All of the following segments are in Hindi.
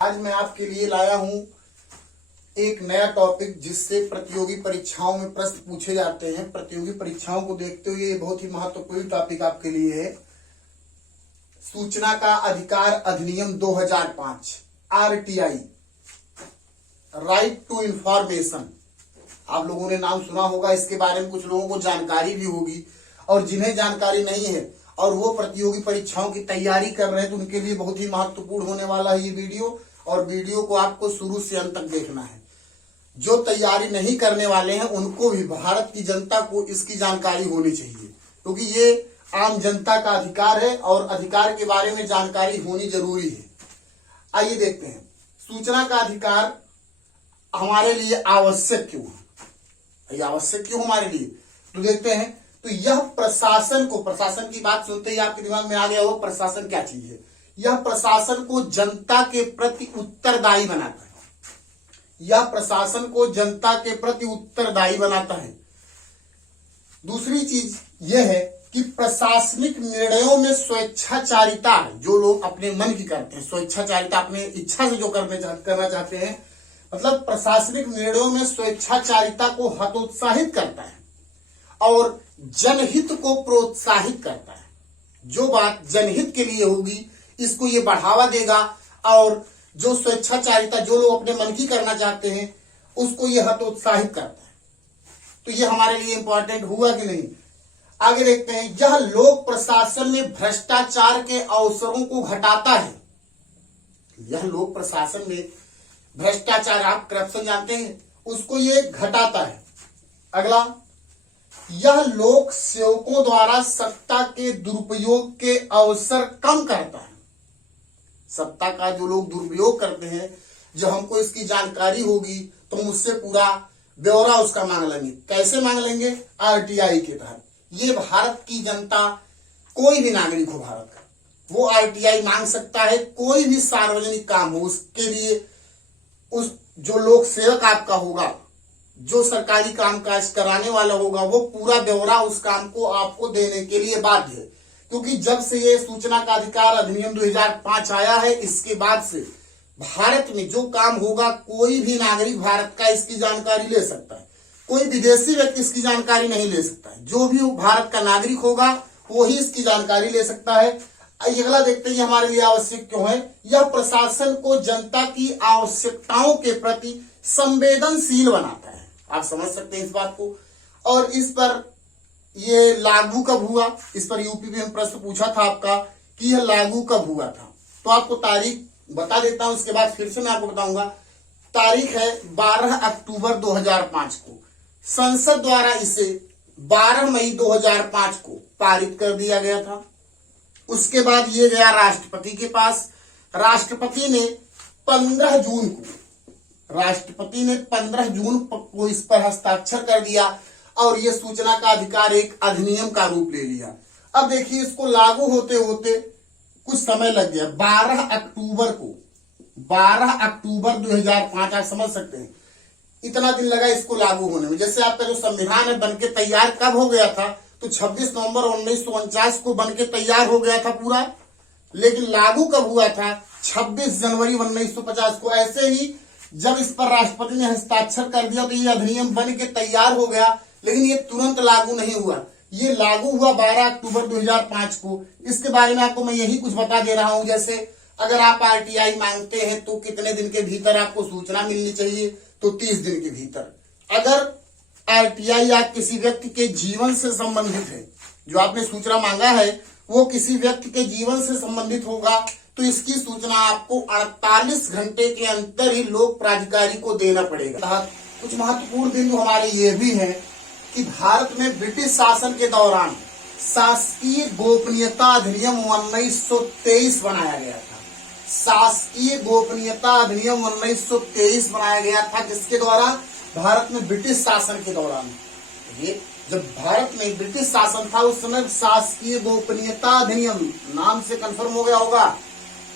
आज मैं आपके लिए लाया हूं एक नया टॉपिक जिससे प्रतियोगी परीक्षाओं में प्रश्न पूछे जाते हैं। प्रतियोगी परीक्षाओं को देखते हुए ये बहुत ही महत्वपूर्ण टॉपिक आपके लिए है। सूचना का अधिकार अधिनियम 2005 आरटीआई, राइट टू इंफॉर्मेशन। आप लोगों ने नाम सुना होगा, इसके बारे में कुछ लोगों को जानकारी भी होगी, और जिन्हें जानकारी नहीं है और वो प्रतियोगी परीक्षाओं की तैयारी कर रहे हैं तो उनके लिए बहुत ही महत्वपूर्ण होने वाला है ये वीडियो। और वीडियो को आपको शुरू से अंत तक देखना है। जो तैयारी नहीं करने वाले हैं उनको भी, भारत की जनता को इसकी जानकारी होनी चाहिए, क्योंकि ये आम जनता का अधिकार है और अधिकार के बारे में जानकारी होनी जरूरी है। आइए देखते हैं, सूचना का अधिकार हमारे लिए आवश्यक क्यों है। ये आवश्यक क्यों हमारे लिए, तो देखते हैं। तो यह प्रशासन को, प्रशासन की बात सुनते ही आपके दिमाग में आ गया हो प्रशासन क्या चीज है। यह प्रशासन को जनता के प्रति उत्तरदायी बनाता है। यह प्रशासन को जनता के प्रति उत्तरदायी बनाता है। दूसरी चीज यह है कि प्रशासनिक निर्णयों में स्वेच्छाचारिता है, जो लोग अपने मन की करते हैं, स्वेच्छाचारिता अपने इच्छा से जो करना चाहते हैं, मतलब प्रशासनिक निर्णयों में स्वेच्छाचारिता को हतोत्साहित करता है और जनहित को प्रोत्साहित करता है। जो बात जनहित के लिए होगी इसको ये बढ़ावा देगा, और जो स्वेच्छाचारिता, जो लोग अपने मन की करना चाहते हैं, उसको ये हतोत्साहित करता है। तो ये हमारे लिए इंपॉर्टेंट हुआ कि नहीं। आगे देखते हैं, यह लोक प्रशासन में भ्रष्टाचार के अवसरों को घटाता है। यह लोक प्रशासन में भ्रष्टाचार, आप करप्शन जानते हैं, उसको ये घटाता है। अगला, यह लोक सेवकों द्वारा सत्ता के दुरुपयोग के अवसर कम करता है। सत्ता का जो लोग दुरुपयोग करते हैं, जब हमको इसकी जानकारी होगी तो मुझसे पूरा ब्यौरा उसका मांग लेंगे। कैसे मांग लेंगे? आरटीआई के तहत। ये भारत की जनता, कोई भी नागरिक हो भारत का, वो आरटीआई मांग सकता है। कोई भी सार्वजनिक काम हो उसके लिए, उस जो लोक सेवक आपका होगा, जो सरकारी कामकाज कराने वाला होगा, वो पूरा ब्यौरा उस काम को आपको देने के लिए बाध्य है। क्योंकि जब से ये सूचना का अधिकार अधिनियम 2005 आया है, इसके बाद से भारत में जो काम होगा, कोई भी नागरिक भारत का इसकी जानकारी ले सकता है। कोई विदेशी व्यक्ति इसकी जानकारी नहीं ले सकता है। जो भी भारत का नागरिक होगा वो ही इसकी जानकारी ले सकता है। अगला देखते हैं हमारे लिए आवश्यक क्यों है। यह प्रशासन को जनता की आवश्यकताओं के प्रति संवेदनशील बनाता है। आप समझ सकते हैं इस बात को। और इस पर ये लागू कब हुआ, इस पर यूपी में प्रश्न पूछा था आपका कि यह लागू कब हुआ था। तो आपको तारीख बता देता हूं, उसके बाद फिर से मैं आपको बताऊंगा। तारीख है 12 अक्टूबर 2005 को। संसद द्वारा इसे 12 मई 2005 को पारित कर दिया गया था। उसके बाद ये गया राष्ट्रपति के पास। राष्ट्रपति ने 15 जून को इस पर हस्ताक्षर कर दिया और ये सूचना का अधिकार एक अधिनियम का रूप ले लिया। अब देखिए, इसको लागू होते होते कुछ समय लग गया। 12 अक्टूबर 2005, आप समझ सकते हैं इतना दिन लगा इसको लागू होने में। जैसे आपका जो संविधान है बनके तैयार कब हो गया था, तो 26 नवंबर 1949 को बनके तैयार हो गया था पूरा, लेकिन लागू कब हुआ था? 26 जनवरी 1950 को। ऐसे ही जब इस पर राष्ट्रपति ने हस्ताक्षर कर दिया तो ये अधिनियम बन के तैयार हो गया, लेकिन ये तुरंत लागू नहीं हुआ। ये लागू हुआ 12 अक्टूबर 2005 को। इसके बारे में आपको मैं यही कुछ बता दे रहा हूं। जैसे अगर आप आरटीआई मांगते हैं तो कितने दिन के भीतर आपको सूचना मिलनी चाहिए, तो 30 दिन के भीतर। अगर आरटीआई या किसी व्यक्ति के जीवन से संबंधित है, जो आपने सूचना मांगा है वो किसी व्यक्ति के जीवन से संबंधित होगा, तो इसकी सूचना आपको 48 घंटे के अंदर ही लोक प्राधिकारी को देना पड़ेगा। कुछ महत्वपूर्ण बिंदु हमारे ये भी हैं कि भारत में ब्रिटिश शासन के दौरान शासकीय गोपनीयता अधिनियम 1923 बनाया गया था। शासकीय गोपनीयता अधिनियम 1923 बनाया गया था, जिसके द्वारा भारत में ब्रिटिश शासन के दौरान, ये जब भारत में ब्रिटिश शासन था उस समय शासकीय गोपनीयता अधिनियम नाम से कंफर्म हो गया होगा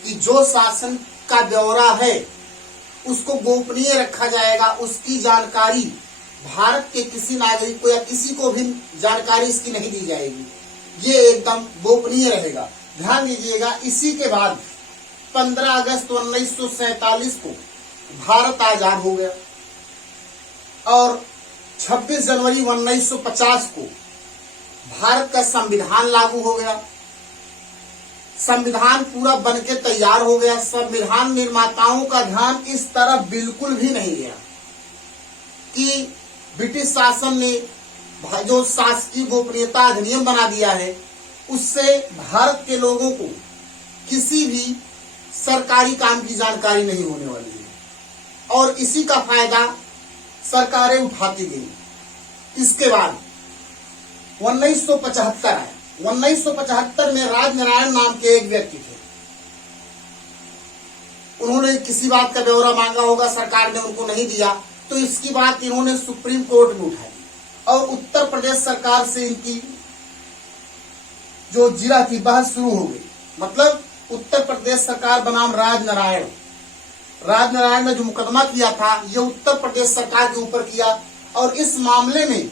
कि जो शासन का ब्यौरा है उसको गोपनीय रखा जाएगा। उसकी जानकारी भारत के किसी नागरिक को या किसी को भी जानकारी इसकी नहीं दी जाएगी। ये एकदम गोपनीय रहेगा। ध्यान दीजिएगा। इसी के बाद 15 अगस्त 1947 को भारत आजाद हो गया और 26 जनवरी 1950 को भारत का संविधान लागू हो गया। संविधान पूरा बनके तैयार हो गया। संविधान निर्माताओं का ध्यान इस तरफ बिल्कुल भी नहीं गया कि ब्रिटिश शासन ने जो शासकीय गोपनीयता अधिनियम बना दिया है, उससे भारत के लोगों को किसी भी सरकारी काम की जानकारी नहीं होने वाली है और इसी का फायदा सरकारें उठाती गई। इसके बाद 1975 आया। 1975 में राजनारायण नाम के एक व्यक्ति थे। उन्होंने किसी बात का ब्यौरा मांगा होगा, सरकार ने उनको नहीं दिया, तो इसकी बात इन्होंने सुप्रीम कोर्ट में उठाई और उत्तर प्रदेश सरकार से इनकी जो जिला थी बहस शुरू हो गई। मतलब उत्तर प्रदेश सरकार बनाम राजनारायण ने जो मुकदमा किया था, ये उत्तर प्रदेश सरकार के ऊपर किया और इस मामले में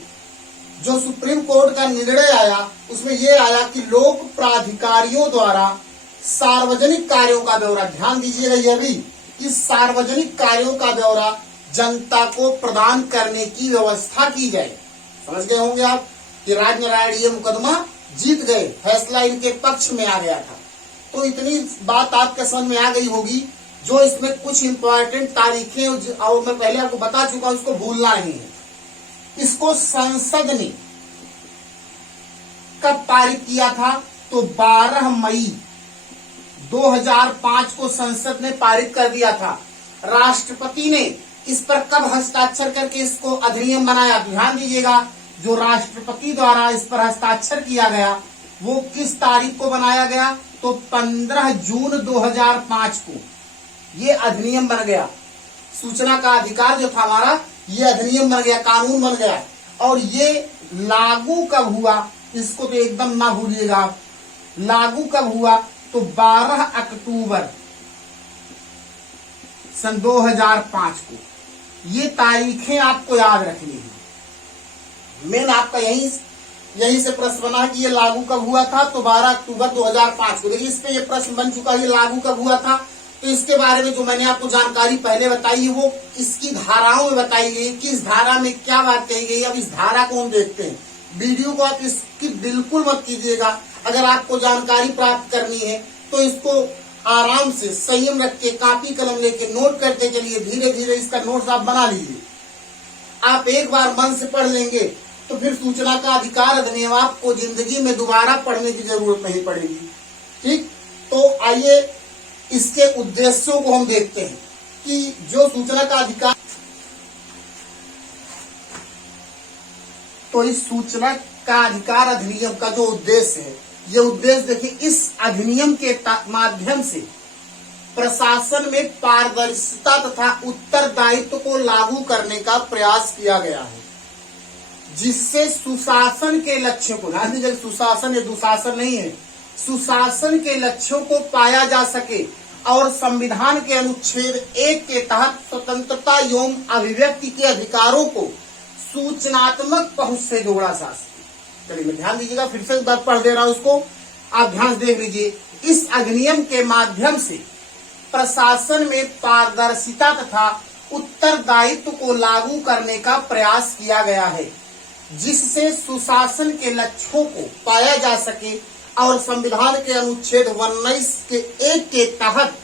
जो सुप्रीम कोर्ट का निर्णय आया, उसमें यह आया कि लोक प्राधिकारियों द्वारा सार्वजनिक कार्यों का ब्यौरा, ध्यान दीजिएगा यह भी, इस सार्वजनिक कार्यों का ब्यौरा जनता को प्रदान करने की व्यवस्था की जाए। समझ गए होंगे आप कि राजनारायण ये मुकदमा जीत गए, फैसला इनके पक्ष में आ गया था। तो इतनी बात आपके समझ में आ गई होगी। जो इसमें कुछ इंपॉर्टेंट तारीखें और मैं पहले आपको बता चुका हूं, उसको भूलना नहीं है। इसको संसद ने कब पारित किया था? तो 12 मई 2005 को संसद ने पारित कर दिया था। राष्ट्रपति ने इस पर कब हस्ताक्षर करके इसको अधिनियम बनाया? ध्यान दीजिएगा, जो राष्ट्रपति द्वारा इस पर हस्ताक्षर किया गया वो किस तारीख को बनाया गया? तो 15 जून 2005 को ये अधिनियम बन गया। सूचना का अधिकार जो था हमारा, ये अधिनियम बन गया, कानून बन गया। और ये लागू कब हुआ? इसको तो एकदम ना भूलिएगा आप। लागू कब हुआ? तो 12 अक्टूबर सन 2005 को। ये तारीखें आपको याद रखनी है। मेन आपका यही से प्रश्न बना कि ये लागू कब हुआ था? तो 12 अक्टूबर 2005 को। देखिए इस पे ये प्रश्न बन चुका है, ये लागू कब हुआ था। तो इसके बारे में जो मैंने आपको जानकारी पहले बताई है वो इसकी धाराओं में बताई गई, किस धारा में क्या बात कही गई। अब इस धारा को हम देखते हैं। वीडियो को आप इसकी बिल्कुल मत कीजिएगा। अगर आपको जानकारी प्राप्त करनी है तो इसको आराम से संयम रख के कॉपी कलम लेके नोट करते चलिए। धीरे धीरे इसका नोट्स आप बना लीजिए। आप एक बार मन से पढ़ लेंगे तो फिर सूचना का अधिकार अधिनियम आपको जिंदगी में दोबारा पढ़ने की जरूरत नहीं पड़ेगी। ठीक, तो आइए इसके उद्देश्यों को हम देखते हैं कि जो सूचना का अधिकार, तो इस सूचना का अधिकार अधिनियम का जो उद्देश्य है, ये उद्देश्य देखिए, इस अधिनियम के माध्यम से प्रशासन में पारदर्शिता तथा उत्तरदायित्व को लागू करने का प्रयास किया गया है, जिससे सुशासन के लक्ष्यों को, ध्यान दीजिए, सुशासन या दुशासन नहीं है, सुशासन के लक्ष्यों को पाया जा सके और संविधान के अनुच्छेद 1 के तहत स्वतंत्रता एवं अभिव्यक्ति के अधिकारों को सूचनात्मक पहुंच से जोड़ा जा सके। चलिए ध्यान दीजिएगा, फिर से बात पढ़ दे रहा हूं, उसको आप ध्यान से देख लीजिए। इस अधिनियम के माध्यम से प्रशासन में पारदर्शिता तथा उत्तरदायित्व को लागू करने का प्रयास किया गया है, जिससे सुशासन के लक्ष्यों को पाया जा सके और संविधान के अनुच्छेद 19 के 1 के तहत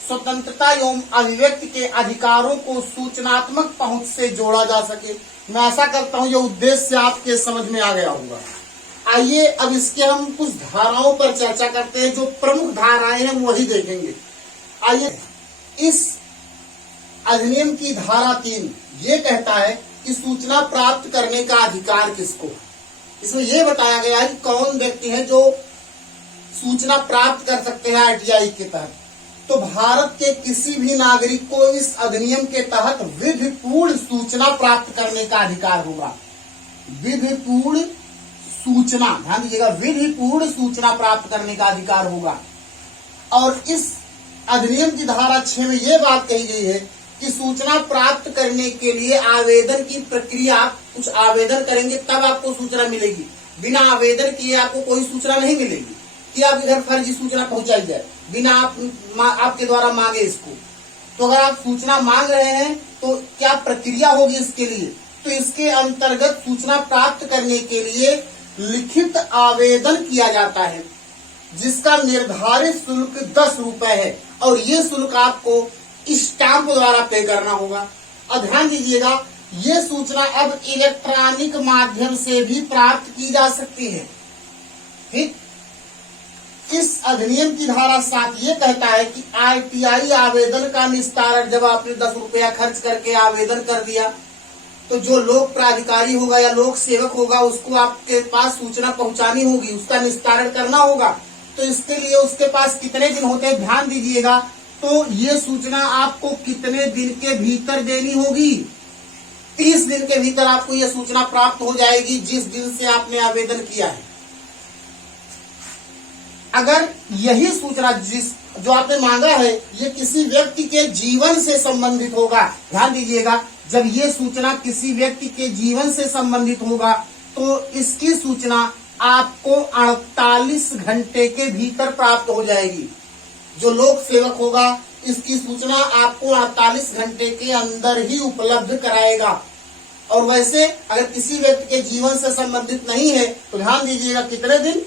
स्वतंत्रता एवं अभिव्यक्ति के अधिकारों को सूचनात्मक पहुंच से जोड़ा जा सके। मैं आशा करता हूं ये उद्देश्य आपके समझ में आ गया होगा। आइए अब इसके हम कुछ धाराओं पर चर्चा करते हैं। जो प्रमुख धाराएं हैं वही देखेंगे। आइए, इस अधिनियम की धारा 3 ये कहता है कि सूचना प्राप्त करने का अधिकार किसको है। इसमें यह बताया गया है कि कौन व्यक्ति है जो सूचना प्राप्त कर सकते हैं आरटीआई के तहत। तो भारत के किसी भी नागरिक को इस अधिनियम के तहत विधिपूर्ण सूचना प्राप्त करने का अधिकार होगा। विधिपूर्ण सूचना, ध्यान दीजिएगा, विधिपूर्ण सूचना प्राप्त करने का अधिकार होगा। और इस अधिनियम की धारा 6 में यह बात कही गई है कि सूचना प्राप्त करने के लिए आवेदन की प्रक्रिया, आप कुछ आवेदन करेंगे तब आपको सूचना मिलेगी। बिना आवेदन किए आपको कोई सूचना नहीं मिलेगी। कि आप इधर फर्जी सूचना पहुंचाई जाए बिना आपके द्वारा मांगे इसको। तो अगर आप सूचना मांग रहे हैं तो क्या प्रक्रिया होगी इसके लिए? तो इसके अंतर्गत सूचना प्राप्त करने के लिए लिखित आवेदन किया जाता है, जिसका निर्धारित शुल्क 10 रुपए है, और ये शुल्क आपको स्टाम्प द्वारा पे करना होगा। और ध्यान दीजिएगा, ये सूचना अब इलेक्ट्रॉनिक माध्यम से भी प्राप्त की जा सकती है। ठीक, इस अधिनियम की धारा 7 ये कहता है कि आरटीआई आवेदन का निस्तारण, जब आपने 10 रुपया खर्च करके आवेदन कर दिया तो जो लोक प्राधिकारी होगा या लोक सेवक होगा उसको आपके पास सूचना पहुंचानी होगी, उसका निस्तारण करना होगा। तो इसके लिए उसके पास कितने दिन होते हैं ध्यान दीजिएगा। तो ये सूचना आपको कितने दिन के भीतर देनी होगी? 30 दिन के भीतर आपको यह सूचना प्राप्त हो जाएगी जिस दिन से आपने आवेदन किया है। अगर यही सूचना जो आपने मांगा है ये किसी व्यक्ति के जीवन से संबंधित होगा, ध्यान दीजिएगा, जब ये सूचना किसी व्यक्ति के जीवन से संबंधित होगा तो इसकी सूचना आपको 48 घंटे के भीतर प्राप्त हो जाएगी। जो लोक सेवक होगा इसकी सूचना आपको 48 घंटे के अंदर ही उपलब्ध कराएगा। और वैसे अगर किसी व्यक्ति के जीवन से संबंधित नहीं है तो ध्यान दीजिएगा कितने दिन?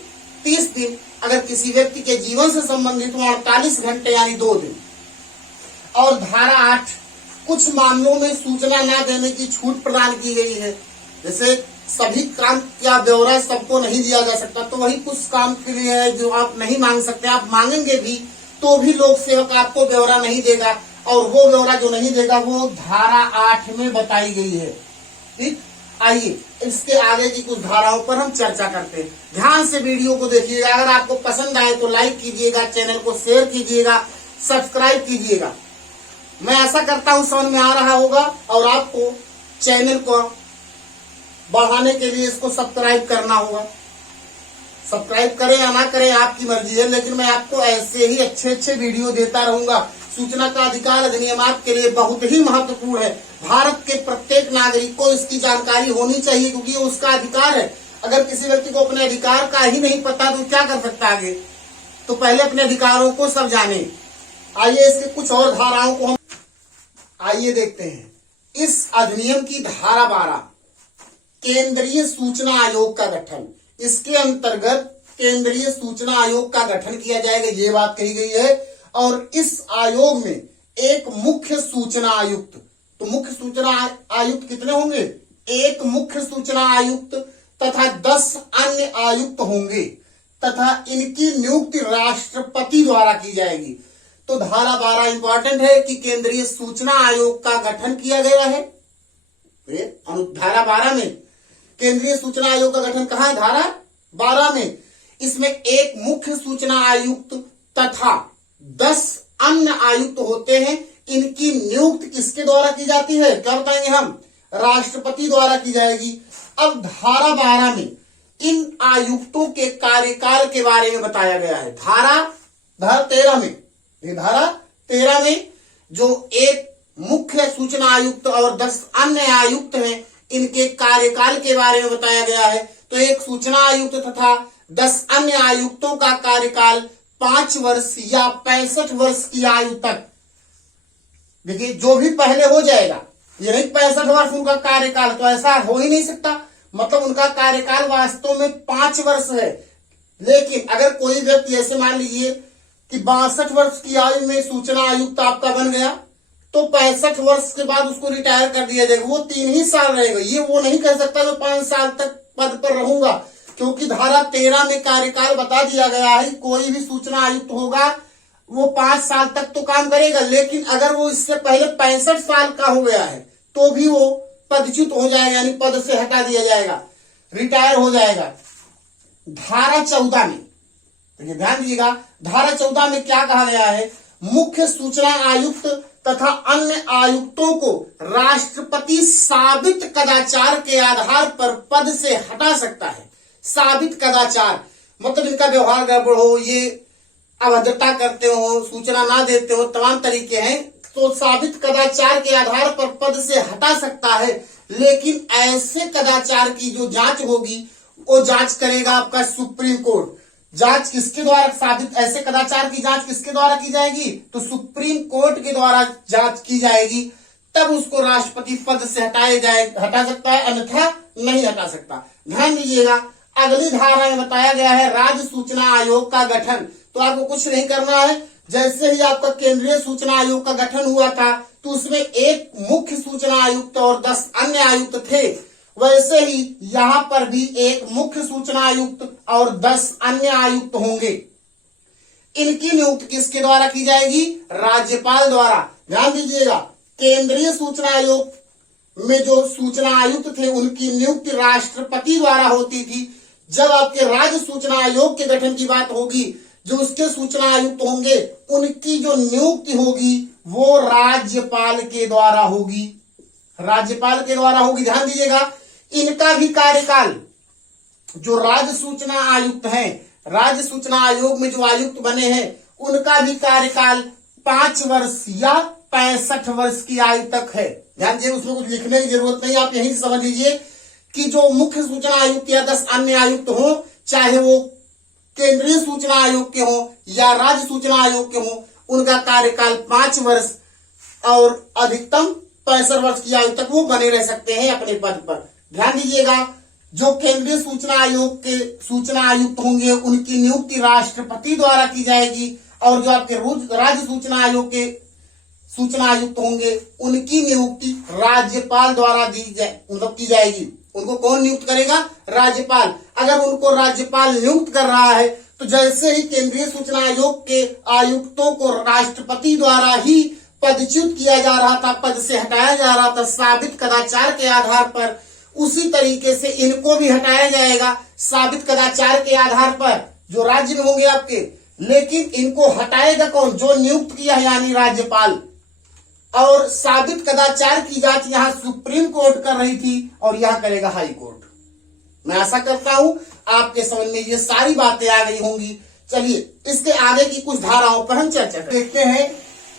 30 दिन। अगर किसी व्यक्ति के जीवन से संबंधित हो 48 घंटे यानी 2 दिन। और धारा 8, कुछ मामलों में सूचना न देने की छूट प्रदान की गई है। जैसे सभी काम का ब्यौरा सबको नहीं दिया जा सकता, तो वही कुछ काम के लिए है जो आप नहीं मांग सकते। आप मांगेंगे भी तो भी लोक सेवक आपको ब्यौरा नहीं देगा, और वो ब्यौरा जो नहीं देगा वो धारा 8 में बताई गई है। ठीक, आइए इसके आगे की कुछ धाराओं पर हम चर्चा करते हैं। ध्यान से वीडियो को देखिएगा। अगर आपको पसंद आए तो लाइक कीजिएगा, चैनल को शेयर कीजिएगा, सब्सक्राइब कीजिएगा। मैं आशा करता हूं समझ में आ रहा होगा, और आपको चैनल को बढ़ाने के लिए इसको सब्सक्राइब करना होगा। सब्सक्राइब करें या ना करें आपकी मर्जी है, लेकिन मैं आपको ऐसे ही अच्छे वीडियो देता रहूंगा। सूचना का अधिकार अधिनियम आपके लिए बहुत ही महत्वपूर्ण है। भारत के प्रत्येक नागरिक को इसकी जानकारी होनी चाहिए, क्योंकि ये उसका अधिकार है। अगर किसी व्यक्ति को अपने अधिकार का ही नहीं पता तो क्या कर सकता आगे? तो पहले अपने अधिकारों को सब जाने। आइए इसके कुछ और धाराओं को हम आइए देखते हैं। इस अधिनियम की धारा 12, केंद्रीय सूचना आयोग का गठन। इसके अंतर्गत केंद्रीय सूचना आयोग का गठन किया जाएगा, ये बात कही गई है। और इस आयोग में एक मुख्य सूचना आयुक्त, तो मुख्य सूचना आयुक्त कितने होंगे? एक मुख्य सूचना आयुक्त तथा 10 अन्य आयुक्त होंगे, तथा इनकी नियुक्ति राष्ट्रपति द्वारा की जाएगी। तो धारा 12 इंपॉर्टेंट है कि केंद्रीय सूचना आयोग का गठन किया गया है। धारा 12 में केंद्रीय सूचना आयोग का गठन कहाँ है? धारा 12 में। इसमें एक मुख्य सूचना आयुक्त तथा 10 अन्य आयुक्त होते हैं। इनकी नियुक्ति किसके द्वारा की जाती है? क्या बताएंगे हम? राष्ट्रपति द्वारा की जाएगी। अब धारा 12 में इन आयुक्तों के कार्यकाल के बारे में बताया गया है। धारा 13 में, ये धारा 13 में जो एक मुख्य सूचना आयुक्त और 10 अन्य आयुक्त हैं, इनके कार्यकाल के बारे में बताया गया है। तो एक सूचना आयुक्त तथा 10 अन्य आयुक्तों का कार्यकाल 5 वर्ष या 65 वर्ष की आयु तक। देखिए, जो भी पहले हो जाएगा, ये नहीं 65 वर्ष उनका कार्यकाल, तो ऐसा हो ही नहीं सकता। मतलब उनका कार्यकाल वास्तव में 5 वर्ष है। लेकिन अगर कोई व्यक्ति ऐसे मान लीजिए कि 62 वर्ष की आयु में सूचना आयुक्त आपका बन गया, तो 65 वर्ष के बाद उसको रिटायर कर दिया जाएगा, वो 3 ही साल रहेगा। ये वो नहीं कह सकता मैं 5 साल तक पद पर रहूंगा, क्योंकि धारा 13 में कार्यकाल बता दिया गया है। कोई भी सूचना आयुक्त होगा वो 5 साल तक तो काम करेगा, लेकिन अगर वो इससे पहले 65 साल का हो गया है तो भी वो पदच्युत हो जाएगा, यानी पद से हटा दिया जाएगा, रिटायर हो जाएगा। धारा 14 में, तो ध्यान दीजिएगा, धारा 14 में क्या कहा गया है? मुख्य सूचना आयुक्त तथा अन्य आयुक्तों को राष्ट्रपति साबित कदाचार के आधार पर पद से हटा सकता है। साबित कदाचार मतलब इनका व्यवहार गड़बड़ हो, ये अभद्रता करते हो, सूचना ना देते हो, तमाम तरीके हैं, तो साबित कदाचार के आधार पर पद से हटा सकता है। लेकिन ऐसे कदाचार की जो जांच होगी वो जांच करेगा आपका सुप्रीम कोर्ट। जांच किसके द्वारा साबित, ऐसे कदाचार की जांच किसके द्वारा की जाएगी? तो सुप्रीम कोर्ट के द्वारा जांच की जाएगी, तब उसको राष्ट्रपति पद से हटा सकता है, अन्यथा नहीं हटा सकता। ध्यान दीजिएगा, अगली धारा में बताया गया है राज्य सूचना आयोग का गठन। तो आपको कुछ नहीं करना है, जैसे ही आपका केंद्रीय सूचना आयोग का गठन हुआ था तो उसमें एक मुख्य सूचना आयुक्त और 10 अन्य आयुक्त थे, वैसे ही यहां पर भी एक मुख्य सूचना आयुक्त और 10 अन्य आयुक्त होंगे। इनकी नियुक्ति किसके द्वारा की जाएगी? राज्यपाल द्वारा। ध्यान दीजिएगा, केंद्रीय सूचना आयोग में जो सूचना आयुक्त थे उनकी नियुक्ति राष्ट्रपति द्वारा होती थी। जब आपके राज्य सूचना आयोग के गठन की बात होगी, जो उसके सूचना आयुक्त होंगे उनकी जो नियुक्ति होगी वो राज्यपाल के द्वारा होगी, राज्यपाल के द्वारा होगी। ध्यान दीजिएगा, इनका भी कार्यकाल, जो राज्य सूचना आयुक्त हैं, राज्य सूचना आयोग में जो आयुक्त बने हैं उनका भी कार्यकाल 5 वर्ष या 65 वर्ष की आयु तक है। ध्यान दीजिए, उसमें कुछ लिखने की जरूरत नहीं, आप यहीं से समझ लीजिए कि जो मुख्य सूचना आयुक्त या 10 अन्य आयुक्त हो, चाहे वो केंद्रीय सूचना आयोग के हो या राज्य सूचना आयोग के हो, उनका कार्यकाल 5 वर्ष और अधिकतम 65 वर्ष की आयु तक वो बने रह सकते हैं अपने पद पर। ध्यान दीजिएगा, जो केंद्रीय सूचना आयोग के सूचना आयुक्त होंगे उनकी नियुक्ति राष्ट्रपति द्वारा की जाएगी, और जो आपके राज्य सूचना आयोग के सूचना आयुक्त होंगे उनकी नियुक्ति राज्यपाल द्वारा की जाएगी। उनको कौन नियुक्त करेगा? राज्यपाल। अगर उनको राज्यपाल नियुक्त कर रहा है तो जैसे ही केंद्रीय सूचना आयोग के आयुक्तों को राष्ट्रपति द्वारा ही पदच्युत किया जा रहा था, पद से हटाया जा रहा था साबित कदाचार के आधार पर, उसी तरीके से इनको भी हटाया जाएगा साबित कदाचार के आधार पर, जो राज्य में होंगे आपके। लेकिन इनको हटाएगा कौन? जो नियुक्त किया है, यानी राज्यपाल। और साबित कदाचार की जांच यहां सुप्रीम कोर्ट कर रही थी और यहां करेगा हाई कोर्ट। मैं आशा करता हूं आपके समझ में ये सारी बातें आ गई होंगी। चलिए इसके आगे की कुछ धाराओं पर हम चर्चा देखते हैं।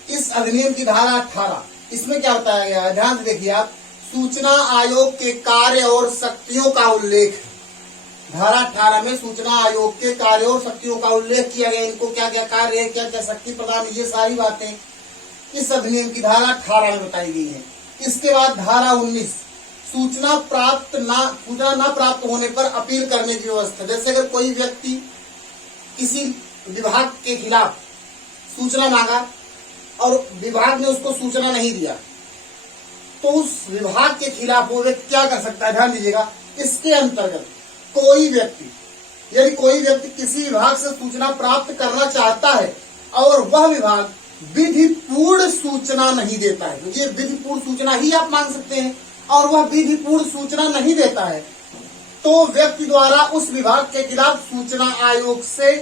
इस अधिनियम की धारा 18, इसमें क्या बताया गया है? ध्यान से देखिए आप, सूचना आयोग के कार्य और शक्तियों का उल्लेख। धारा 18 में सूचना आयोग के कार्य और शक्तियों का उल्लेख किया गया। इनको क्या क्या कार्य है, क्या क्या शक्ति प्रदान, ये सारी बातें इस अधिनियम की धारा 18 में बताई गई है। इसके बाद धारा 19, सूचना न प्राप्त होने पर अपील करने की व्यवस्था। जैसे अगर कोई व्यक्ति किसी विभाग के खिलाफ सूचना मांगा और विभाग ने उसको सूचना नहीं दिया, तो उस विभाग के खिलाफ वो व्यक्ति क्या कर सकता है? ध्यान दीजिएगा, इसके अंतर्गत कोई व्यक्ति, यदि कोई व्यक्ति किसी विभाग से सूचना प्राप्त करना चाहता है और वह विभाग विधिपूर्ण सूचना नहीं देता है, तो ये विधिपूर्ण सूचना ही आप मांग सकते हैं, और वह विधिपूर्ण सूचना नहीं देता है, तो व्यक्ति द्वारा उस विभाग के खिलाफ सूचना आयोग से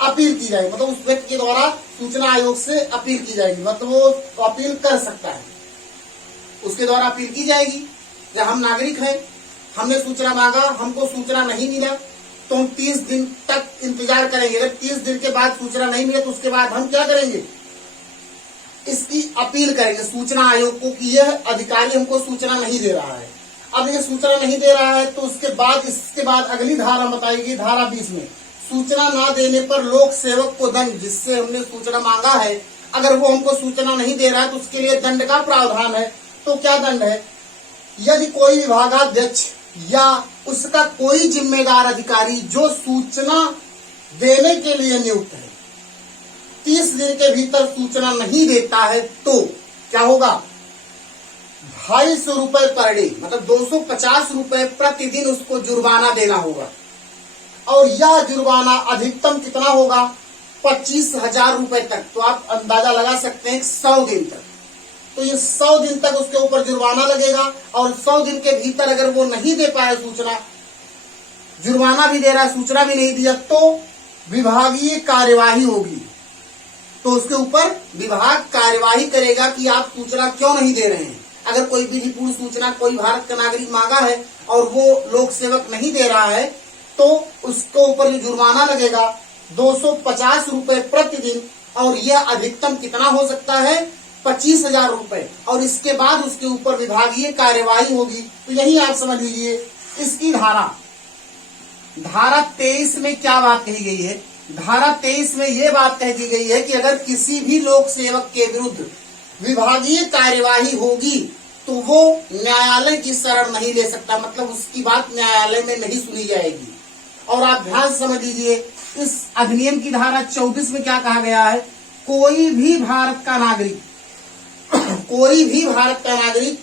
अपील की जाएगी। मतलब उस व्यक्ति के द्वारा सूचना आयोग से अपील की जाएगी, मतलब वो अपील कर सकता है, उसके द्वारा अपील की जाएगी। जब हम नागरिक हैं, हमने सूचना मांगा, हमको सूचना नहीं मिला, तो हम 30 दिन तक इंतजार करेंगे। अगर 30 दिन के बाद सूचना नहीं मिले तो उसके बाद हम क्या करेंगे? इसकी अपील करेंगे सूचना आयोग को कि यह अधिकारी हमको सूचना नहीं दे रहा है। अब ये सूचना नहीं दे रहा है तो इसके बाद अगली धारा बताएगी, धारा 20 में, सूचना ना देने पर लोक सेवक को दंड, जिससे हमने सूचना मांगा है अगर वो हमको सूचना नहीं दे रहा है तो उसके लिए दंड का प्रावधान है। तो क्या दंड है? यदि कोई विभागाध्यक्ष या उसका कोई जिम्मेदार अधिकारी जो सूचना देने के लिए नियुक्त है 30 दिन के भीतर सूचना नहीं देता है तो क्या होगा? 250 रुपए पर डे, मतलब 250 रुपए प्रतिदिन उसको जुर्माना देना होगा। और यह जुर्माना अधिकतम कितना होगा? 25,000 रुपए तक। तो आप अंदाजा लगा सकते हैं 100 दिन तक। तो ये 100 दिन तक उसके ऊपर जुर्माना लगेगा, और 100 दिन के भीतर अगर वो नहीं दे पाए सूचना, जुर्माना भी दे रहा है, सूचना भी नहीं दिया, तो विभागीय कार्यवाही होगी। तो उसके ऊपर विभाग कार्यवाही करेगा कि आप सूचना क्यों नहीं दे रहे हैं। अगर कोई विधिपूर्ण सूचना कोई भारत का नागरिक मांगा है और वो लोक सेवक नहीं दे रहा है तो उसके ऊपर जो जुर्माना लगेगा 250 रुपए प्रतिदिन, और यह अधिकतम कितना हो सकता है? 25,000 रुपए, और इसके बाद उसके ऊपर विभागीय कार्यवाही होगी। तो यही आप समझ लीजिए इसकी धारा धारा 23 में क्या बात कही गई है? धारा 23 में ये बात कह दी गई है कि अगर किसी भी लोक सेवक के विरुद्ध विभागीय कार्यवाही होगी तो वो न्यायालय की शरण नहीं ले सकता, मतलब उसकी बात न्यायालय में नहीं सुनी जाएगी। और आप ध्यान से समझ लीजिए, इस अधिनियम की धारा 24 में क्या कहा गया है? कोई भी भारत का नागरिक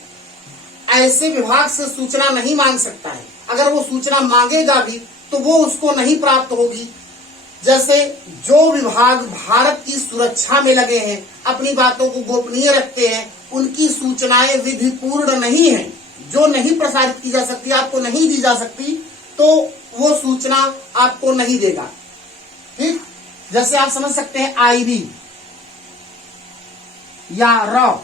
ऐसे विभाग से सूचना नहीं मांग सकता है। अगर वो सूचना मांगेगा भी तो वो उसको नहीं प्राप्त होगी। जैसे जो विभाग भारत की सुरक्षा में लगे हैं, अपनी बातों को गोपनीय रखते हैं, उनकी सूचनाएं विधिपूर्ण नहीं है, जो नहीं प्रसारित की जा सकती, आपको नहीं दी जा सकती, तो वो सूचना आपको नहीं देगा। ठीक, जैसे आप समझ सकते हैं IB या RAW,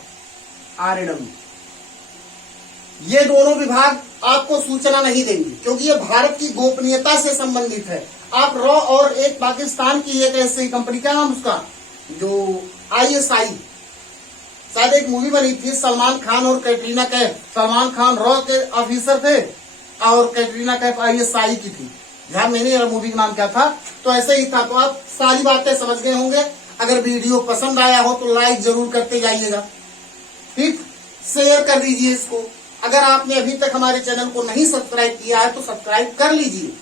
ये दोनों विभाग आपको सूचना नहीं देंगे क्योंकि ये भारत की गोपनीयता से संबंधित है। आप रॉ और एक पाकिस्तान की एक ऐसी कंपनी, का नाम उसका जो ISI, शायद एक मूवी बनी थी, सलमान खान और कैटरीना कैफ। सलमान खान रॉ के ऑफिसर थे और कैटरीना कैफ ISI की थी। ध्यान नहीं है मूवी का नाम क्या था, तो ऐसे ही था। तो आप सारी बातें समझ गए होंगे। अगर वीडियो पसंद आया हो तो लाइक जरूर करते जाइएगा। ठीक, शेयर कर दीजिए इसको। अगर आपने अभी तक हमारे चैनल को नहीं सब्सक्राइब किया है तो सब्सक्राइब कर लीजिए।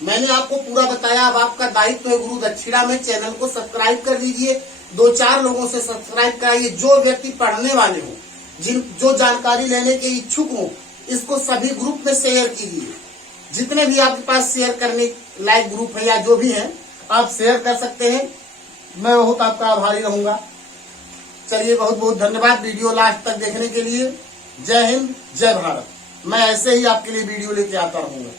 मैंने आपको पूरा बताया, अब आपका दायित्व है गुरु दक्षिणा में। चैनल को सब्सक्राइब कर लीजिए, 2-4 लोगों से सब्सक्राइब कराइए जो व्यक्ति पढ़ने वाले हो, जो जानकारी लेने के इच्छुक हो। इसको सभी ग्रुप में शेयर कीजिए। जितने भी आपके पास शेयर करने लायक ग्रुप है या जो भी है, आप शेयर कर सकते हैं। मैं बहुत आपका आभारी रहूंगा। चलिए, बहुत बहुत धन्यवाद वीडियो लास्ट तक देखने के लिए। जय हिंद, जय भारत। मैं ऐसे ही आपके लिए वीडियो लेके आता रहूंगा।